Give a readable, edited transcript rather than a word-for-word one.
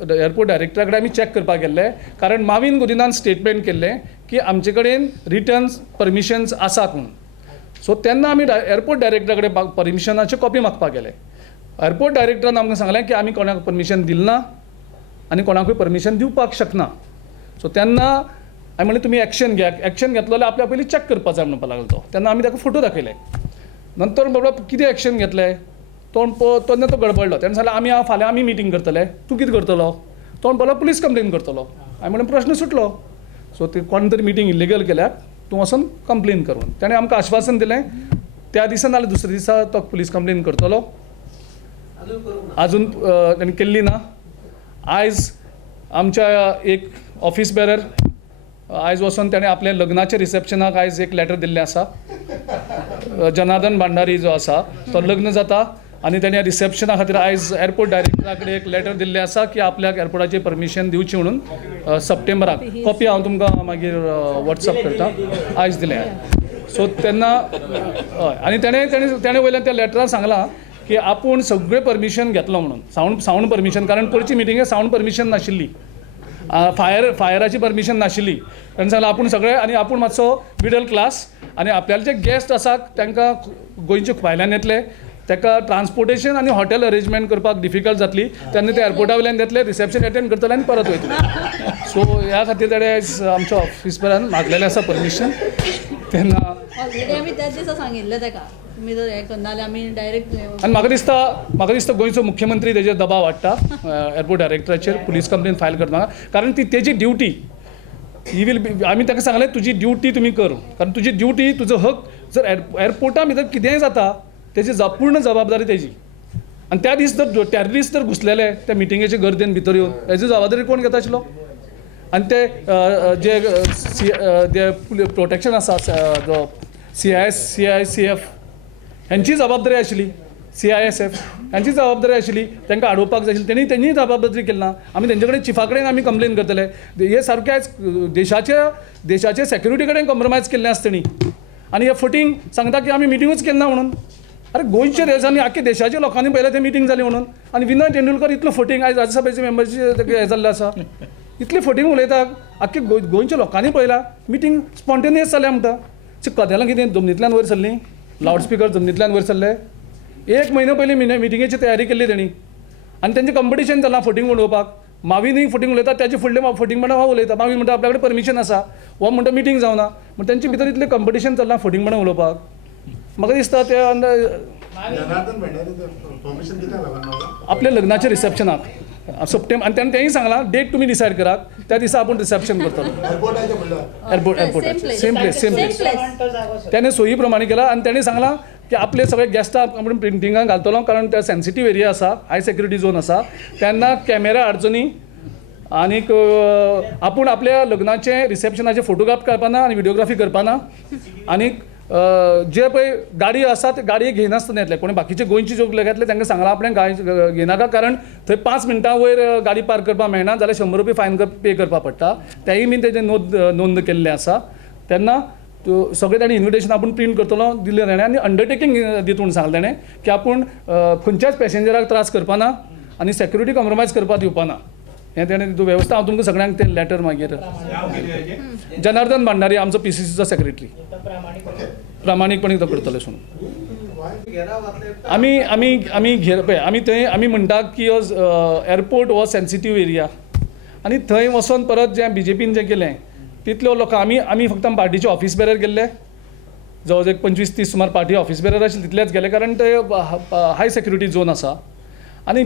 Airport डायरेक्टरा कडेन आमी check करपाक गेल्ले, कारण माविन गुदिनान स्टेटमेंट केल्लें की आमचे कडेन रिटर्न परमिशन्स आसात म्हणून. सो तेन्ना आमी एअरपोर्ट डायरेक्टरा कडेन परमिशनाची कॉपी मागपाक गेले. एअरपोर्ट डायरेक्टरान आमकां सांगलें की आमी कोणाक परमिशन दिल ना आनी कोणाकूय परमिशन दिवपाक शकना. सो तेन्ना हांवें म्हणलें तुमी एक्शन घ्या. एक्शन घेतलो जाल्यार आपल्या पयलीं चॅक करपाक जाय म्हणपाक लागलो तो. तेन्ना आमी ताका फोटो दाखयले. नंतर बाबा कितें एक्शन घेतलें तेन्ना तो गडबडलो. तेन्ना सांगलें आमी फाल्यां आमी मिटींग करतले. तूं कितें करतलो? तो म्हणपाक पुलीस कंप्लेन करतलो. हांवें म्हणलें प्रश्न सुटलो. सो ते कोण तरी मिटींग इलिगल केल्याक तूं वचून कंप्लेन कर म्हणून. ताणें आमकां आश्वासन दिलें. त्या दिसा नाल्यार दुसऱ्या दिसा तो पुलीस कंप्लेन करतलो. अजून ताणें केल्ली ना. आयज आमच्या एक ऑफिस बेरर आयज वचून ताणें आपल्या लग्नाच्या रिसेप्शनाक आयज एक लेटर दिल्लें आसा. जनार्दन भांडारी जो आसा तो लग्न जाता आनी ताणें रिसेप्शना खातीर आयज एअरपोर्ट डायरेक्टरा कडेन एक लेटर दिल्लें आसा की आपल्याक एअरपोर्टाची परमिशन दिवची म्हणून सप्टेंबराक. कॉपी हांव तुमकां मागीर वॉट्सअप करता. आयज दिलें. सो तेन्ना हय आनी ताणें वयल्यान त्या लेटरान सांगलां की आपूण सगळें परमिशन घेतलो म्हणून सावंड परमिशन, कारण पयलींची मिटिंगेक सावंड परमिशन नाशिल्ली. फायराची परमिशन नाशिल्ली. ताणें सांगलां आपूण सगळें आनी आपूण मातसो मिडल क्लास आनी आपल्याले जे गेस्ट आसात तांकां गोंयचे भायल्यान येतले ताका ट्रान्सपोर्टेशन आनी हॉटेल अरेंजमेंट करपाक डिफिकल्ट जातली. तेन्ना ते एअरपोर्टा वयल्यान येतले, रिसेप्शन अटेंड करतले आनी परत वयतले. सो ह्या खातीर ताणें आमच्या ऑफिस बेरान मागलेलें आसा परमिशन. तेन्ना ऑलरेडी आमी त्याच दिसा सांगिल्लें ताका तुमी जर हें करना जाल्यार आमी डायरेक्ट. आनी म्हाका दिसता गोंयचो मुख्यमंत्री तेजेर दबाव हाडटा एअरपोर्ट डायरेक्टराचेर पुलीस कंप्लेन फायल करतना, कारण ती तेजी ड्युटी. ही वील आमी ताका सांगलें तुजी ड्युटी तुमी कर, कारण तुजी ड्युटी तुजो हक. जर एअरपोर्टा भितर कितेंय जाता तेजी पूर्ण जबाबदारी तेजी. आनी त्या दीस जर टॅररिस्ट जर घुसलेले त्या मिटिंगेचे गर्देन भितर येवन हेजी जबाबदारी कोण घेता आशिल्लो? आनी ते जे प्रोटेक्शन आसा जो CISF हांची जबाबदारी आशिल्ली. CISF हांची जबाबदारी आशिल्ली. तांकां आडोवपाक जाय आशिल्ली. तेणी जबाबदारी केली ना. आमी तेंचे कडेन चिफा कडेन आमी कंप्लेन करतले. हे सारके आयज देशाचे सेक्युरिटी कडेन कॉम्प्रोमायज केल्लें आसा तेणी. आनी हे फटींग सांगता की आमी मिटिंगूच केली ना म्हणून. अरे गोंयच्या रेजांनी आख्या देशाच्या लोकांनी पळयलें तें मिटींग जाली म्हणून. आनी विनय तेंडुलकर इतलो फटींग आयज राज्यसभेचे मेंबरची हें जाल्लें आसा. इतली फटींग उलयता. आख्या गोंयच्या लोकांनी पळयलां मिटींग स्पॉन्टेनियस जाल्या म्हणटा. कदेलां कितें जमनींतल्यान वयर सरलीं, लावडस्पिकर जमनींतल्यान वयर सरले. एक म्हयनो पयलीं मिटिंगेची तयारी केल्ली तेणी. आनी तेंचें कंपिटिशन जालां फटींग उडोवपाक. माविनूय फटींग उलयता, त्याचे फुडले फटींग म्हणटा हो उलयता. मावीन म्हणटा आपल्या कडेन परमिशन आसा, हो म्हणटा मिटींग जावना. म्हण तेंचे भितर इतलें कंपिटिशन चल्लां फटींग म्हणून उलोवपाक. म्हाका दिसता ते आपल्या लग्नाच्या रिसेप्शनाक सप्टेंबर. आनी तेणें तेंय सांगलां डेट तुमी डिसायड करात, त्या दिसा आपूण रिसेप्शन करतलो. Airport same place. त्याने सोयी प्रमाणे केला. आनी तेणें सांगलां की आपले सगळे गेस्टाक आपूण प्रिंटिंगाक घालतलो, कारण ते सेन्सिटीव एरिया आसा, हाय सेक्युरिटी झोन आसा. तेन्ना कॅमेरा हाडचो न्ही. आनीक आपूण आपल्या लग्नाचे रिसेप्शनाचे फोटोग्राफ करपाना आनी व्हिडिओग्राफी करपाना. आनीक जे पळय गाडी आसा ते गाडये घेयनासतना येतले. कोणी बाकीचे गोंयचे जो येतले तांकां सांगलां आपणें गाडी घेनाका, कारण थंय 5 मिनटां वयर गाडी पार्क करपाक मेळना जाल्यार 100 रुपया फायन पे करपाक पडटा. तेंय बीन तेजें नोंद केल्लें आसा. तेन्ना सगळें ताणें इन्विटेशन आपूण प्रिंट करतलो दिल्लें ताणें. आनी अंडरटेकींग दितून सांगलें ताणें की आपूण खंयच्याच पॅसेंजराक त्रास करपाना आनी सेक्युरिटी कॉम्प्रोमायज करपाक दिवपाना. हें तेणें तितून वेवस्था. हांव तुमकां सगळ्यांक तें लेटर मागीर. जनार्दन भांडारी आमचो PCCचो सेक्रेटरी. प्रामाणीकपणे तो करतले म्हणून आमी थंय आमी म्हणटा की एअरपोर्ट हो सेन्सिटीव एरिया. आनी थंय वचोन परत जें BJPन जें केलें तितल्यो लोक आमी फक्त पार्टीचे ऑफिस बेरर गेल्ले. जवळ एक 25-30 सुमार पार्टी ऑफिस बेरर आशिल्ले तितलेच गेले, कारण ते हाय सेक्युरिटी झोन आसा. आनी